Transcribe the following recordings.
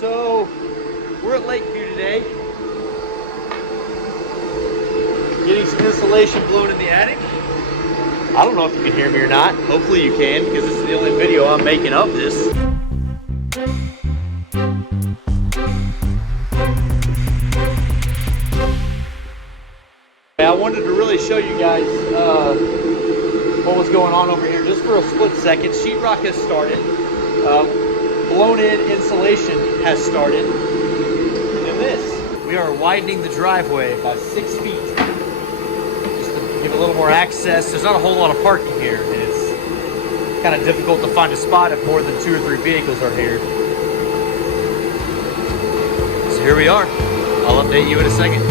So we're at Lakeview today, getting some insulation blown in the attic. I don't know if you can hear me or not. Hopefully you can, because this is the only video I'm making of this. I wanted to really show you guys what was going on over here just for a split second. Sheetrock has started. Blown-in insulation has started. And then this. We are widening the driveway by 6 feet. Just to give a little more access. There's not a whole lot of parking here. And it's kind of difficult to find a spot if more than 2 or 3 vehicles are here. So here we are. I'll update you in a second.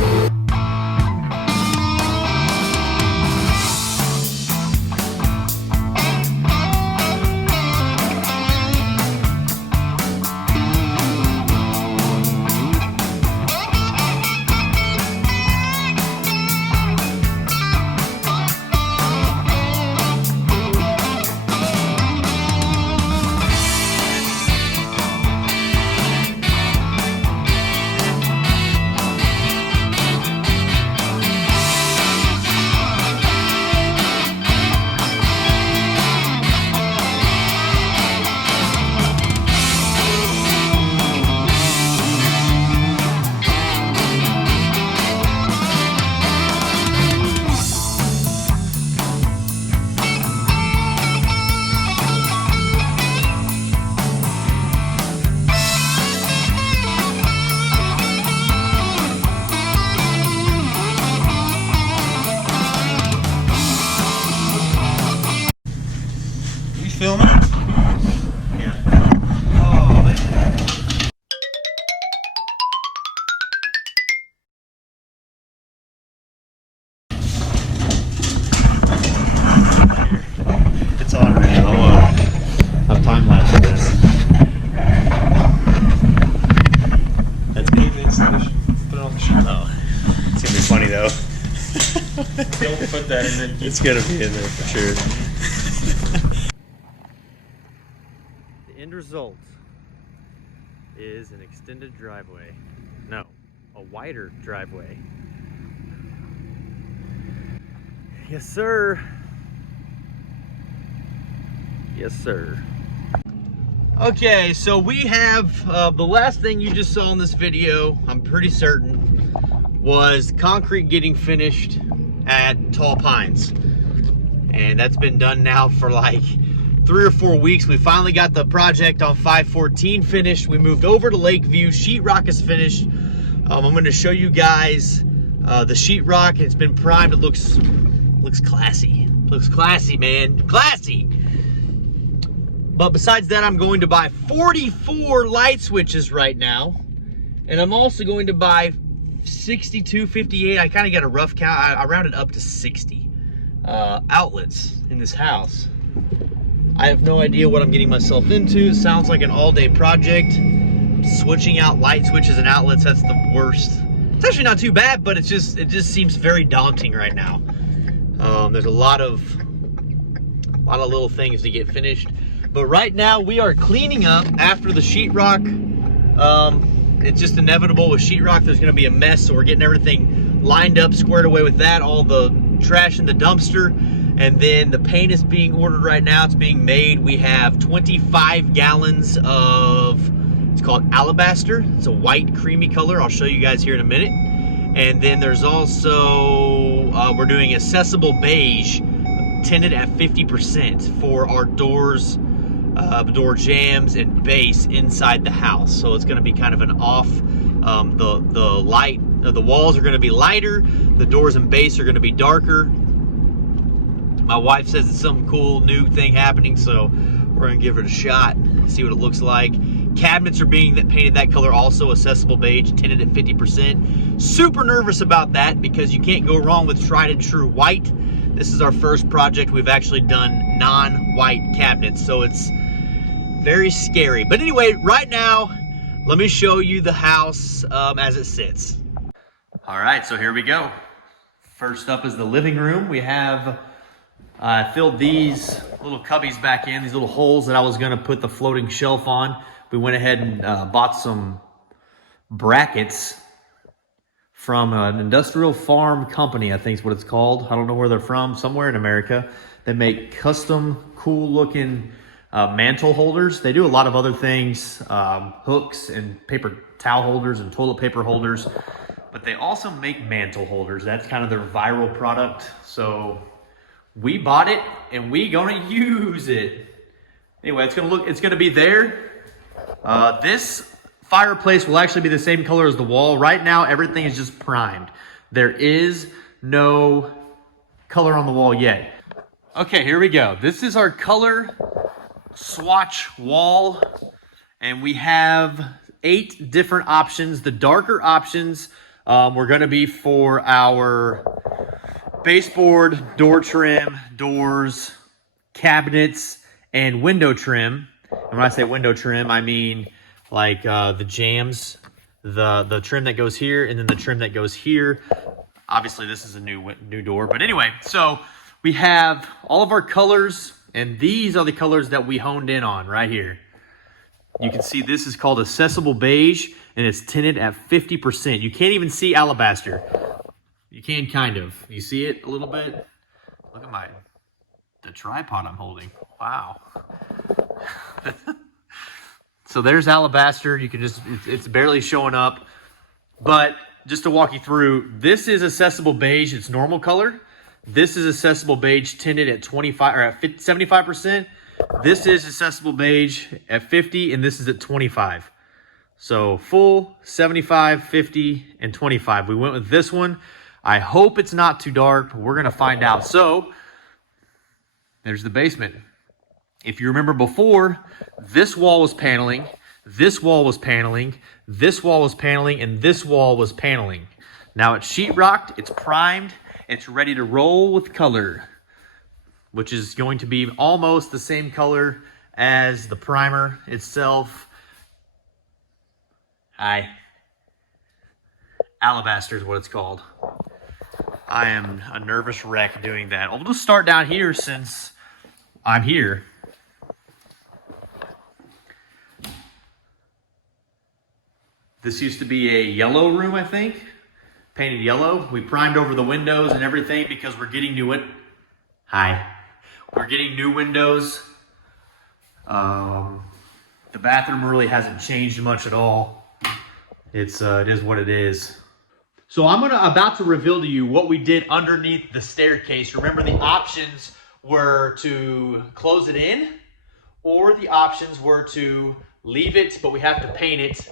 Filming? Yeah. Oh, man. It's on right now. I'll time lapse of this. That's good. Put it on the sheet. Oh, it's gonna be funny though. Don't put that in there. It's gonna be in there for sure. End result is an extended driveway. No, a wider driveway. Yes, sir. Yes, sir. Okay, so we have the last thing you just saw in this video, I'm pretty certain, was concrete getting finished at Tall Pines. And that's been done now for like 3 or 4 weeks. We finally got the project on 514 finished. We moved over to Lakeview. Sheetrock is finished. I'm going to show you guys the sheetrock. It's been primed. It looks classy. Looks classy, man. Classy. But besides that, I'm going to buy 44 light switches right now, and I'm also going to buy 62, 58. I kind of got a rough count. I rounded up to 60 outlets in this house. I have no idea what I'm getting myself into. It sounds like an all-day project. Switching out light switches and outlets, that's the worst. It's actually not too bad, but it just seems very daunting right now. There's a lot of little things to get finished. But right now we are cleaning up after the sheetrock. It's just inevitable with sheetrock. There's gonna be a mess, so we're getting everything lined up, squared away with that, all the trash in the dumpster. And then the paint is being ordered right now. It's being made. We have 25 gallons of, it's called Alabaster. It's a white creamy color. I'll show you guys here in a minute. And then there's also, we're doing accessible beige, tinted at 50% for our doors, door jambs and base inside the house. So it's gonna be kind of an off, the light, the walls are gonna be lighter. The doors and base are gonna be darker. My wife says it's some cool new thing happening, so we're gonna give it a shot, see what it looks like. Cabinets are being painted that color also, accessible beige, tinted at 50%. Super nervous about that because you can't go wrong with tried and true white. This is our first project we've actually done non-white cabinets, so it's very scary. But anyway, right now, let me show you the house as it sits. All right, so here we go. First up is the living room. We have filled these little cubbies back in, these little holes that I was gonna put the floating shelf on. we went ahead and bought some brackets from an industrial farm company, I think is what it's called. I don't know where they're from, somewhere in America. They make custom, cool looking mantle holders. They do a lot of other things, hooks and paper towel holders and toilet paper holders, but they also make mantle holders. That's kind of their viral product. So we bought it and we gonna use it. Anyway, it's gonna be there. This fireplace will actually be the same color as the wall. Right now, everything is just primed. There is no color on the wall yet. Okay, here we go. This is our color swatch wall, and we have 8 different options. The darker options were gonna be for our baseboard, door trim, doors, cabinets, and window trim. And when I say window trim, I mean like the jambs, the trim that goes here, and then the trim that goes here. Obviously, this is a new door, but anyway, so we have all of our colors, and these are the colors that we honed in on right here. You can see this is called Accessible Beige, and it's tinted at 50%. You can't even see alabaster. You can kind of. You see it a little bit? Look at the tripod I'm holding. Wow. So there's alabaster. You can just, it's barely showing up. But just to walk you through, this is Accessible Beige. It's normal color. This is Accessible Beige tinted at 25 or at 75%. This is Accessible Beige at 50, and this is at 25. So full, 75, 50, and 25. We went with this one. I hope it's not too dark. We're gonna find out. So there's the basement. If you remember before, this wall was paneling, this wall was paneling, this wall was paneling, and this wall was paneling. Now it's sheetrocked, it's primed, it's ready to roll with color, which is going to be almost the same color as the primer itself. Alabaster is what it's called. I am a nervous wreck doing that. We'll just start down here since I'm here. This used to be a yellow room, I think. Painted yellow. We primed over the windows and everything because we're getting new We're getting new windows. The bathroom really hasn't changed much at all. It is what it is. So I'm about to reveal to you what we did underneath the staircase. Remember, the options were to close it in, or the options were to leave it, but we have to paint it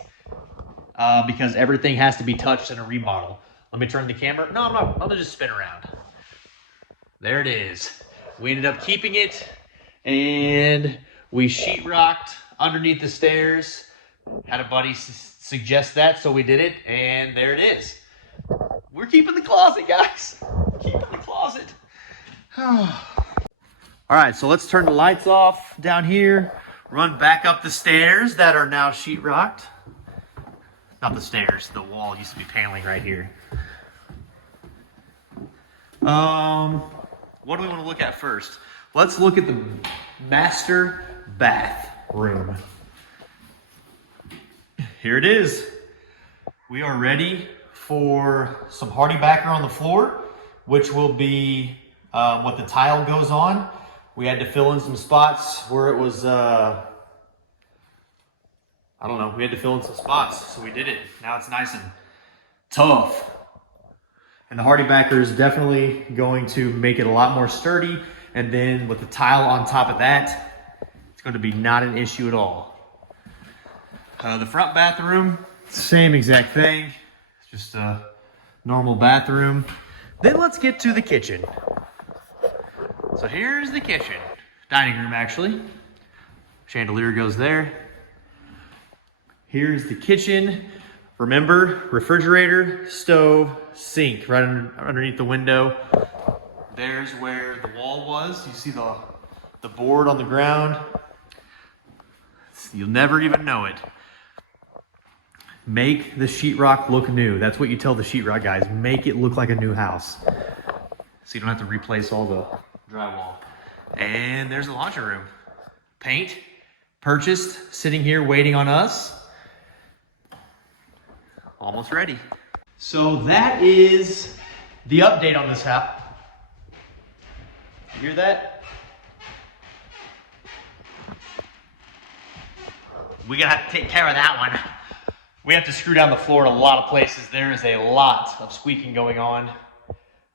because everything has to be touched in a remodel. Let me turn the camera. No, I'm not. I'll just spin around. There it is. We ended up keeping it, and we sheetrocked underneath the stairs. Had a buddy suggest that, so we did it, and there it is. We're keeping the closet, guys. Keeping the closet. All right, so let's turn the lights off down here. Run back up the stairs that are now sheetrocked. Not the stairs, the wall used to be paneling right here. What do we want to look at first? Let's look at the master bathroom. Here it is. We are ready for some hardy backer on the floor, which will be what the tile goes on. We had to fill in some spots where it was, I don't know, we had to fill in some spots, so we did it. Now it's nice and tough. And the hardy backer is definitely going to make it a lot more sturdy. And then with the tile on top of that, it's going to be not an issue at all. The front bathroom, same exact thing. It's just a normal bathroom. Then let's get to the kitchen. So here's the kitchen. Dining room, actually. Chandelier goes there. Here's the kitchen. Remember, refrigerator, stove, sink right underneath the window. There's where the wall was. You see the board on the ground. You'll never even know it. Make the sheetrock look new. That's what you tell the sheetrock guys. Make it look like a new house. So you don't have to replace all the drywall. And there's the laundry room. Paint purchased, sitting here waiting on us. Almost ready. So that is the update on this house. You hear that? We're gonna have to take care of that one. We have to screw down the floor in a lot of places. There is a lot of squeaking going on.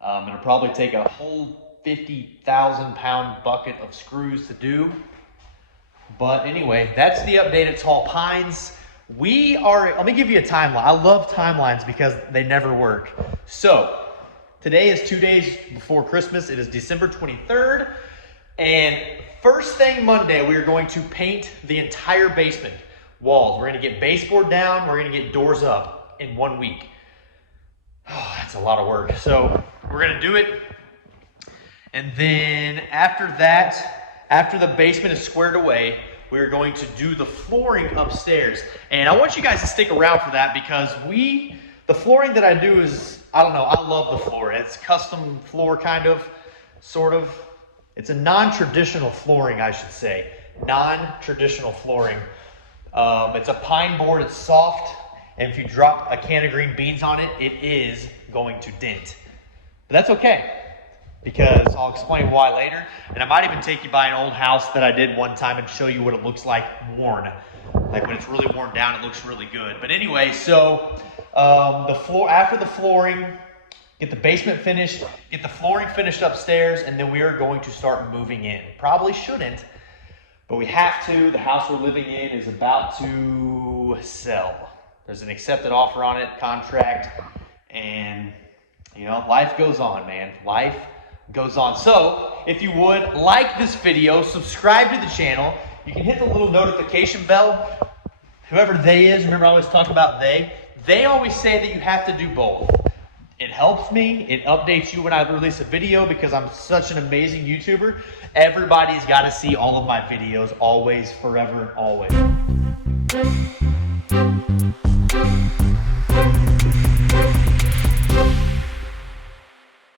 It'll probably take a whole 50,000 pound bucket of screws to do. But anyway, that's the update at Tall Pines. Let me give you a timeline. I love timelines because they never work. So today is 2 days before Christmas. It is December 23rd. And first thing Monday, we are going to paint the entire basement walls. We're going to get baseboard down. We're going to get doors up in 1 week. Oh, that's a lot of work. So we're going to do it. And then after that, after the basement is squared away, we're going to do the flooring upstairs. And I want you guys to stick around for that because the flooring that I do is, I don't know, I love the floor. It's custom floor kind of, sort of. It's a non-traditional flooring, I should say. Non-traditional flooring. It's a pine board, it's soft, and if you drop a can of green beans on it, it is going to dent. But that's okay, because I'll explain why later. And I might even take you by an old house that I did one time and show you what it looks like worn. Like when it's really worn down, it looks really good. But anyway, so after the flooring, get the basement finished, get the flooring finished upstairs, and then we are going to start moving in. Probably shouldn't, but we have to. The house we're living in is about to sell. There's an accepted offer on it, contract, and you know, life goes on, man. Life goes on. So if you would like this video, subscribe to the channel. You can hit the little notification bell. Whoever they is, remember I always talk about they always say that you have to do both. It helps me. It updates you when I release a video because I'm such an amazing YouTuber. Everybody's got to see all of my videos, always, forever, and always.